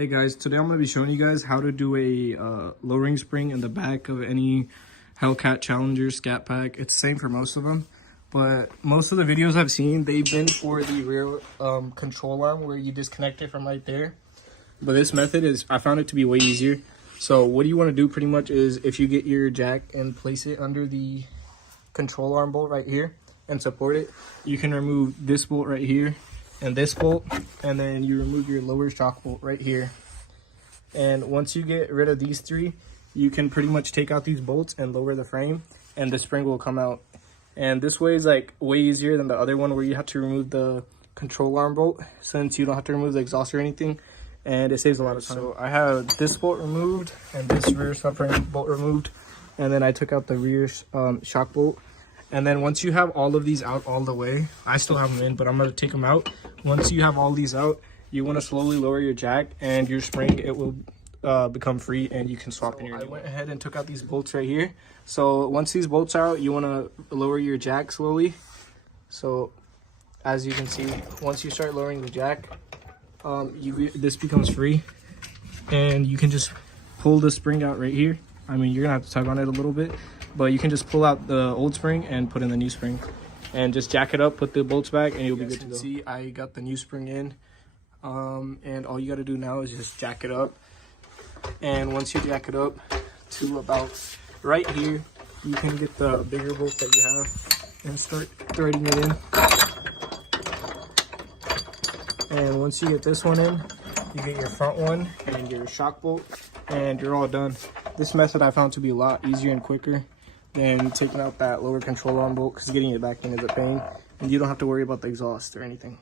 Hey guys, today I'm going to be showing you guys how to do a lowering spring in the back of any Hellcat Challenger Scat Pack. It's the same for most of them, but most of the videos I've seen, they've been for the rear control arm where you disconnect it from right there. But this method I found it to be way easier. So what you want to do pretty much is if you get your jack and place it under the control arm bolt right here and support it, you can remove this bolt right here and this bolt, and then you remove your lower shock bolt right here. And once you get rid of these three, you can pretty much take out these bolts and lower the frame, and the spring will come out. And this way is like way easier than the other one where you have to remove the control arm bolt, since you don't have to remove the exhaust or anything, and it saves a lot of time. So I have this bolt removed and this rear subframe bolt removed, and then I took out the rear shock bolt. And then once you have all of these out all the way, I still have them in, but I'm going to take them out. Once you have all these out, you want to slowly lower your jack, and your spring, it will become free and you can swap in your new one. I went ahead and took out these bolts right here. So once these bolts are out, you want to lower your jack slowly. So as you can see, once you start lowering the jack, this becomes free, and you can just pull the spring out right here. I mean, you're going to have to tug on it a little bit, but you can just pull out the old spring and put in the new spring and just jack it up, put the bolts back, and you'll be good to go. See, I got the new spring in, and all you got to do now is just jack it up. And once you jack it up to about right here, you can get the bigger bolt that you have and start threading it in. And once you get this one in, you get your front one and your shock bolt, and you're all done. This method I found to be a lot easier and quicker than taking out that lower control arm bolt, because getting it back in is a pain, and you don't have to worry about the exhaust or anything.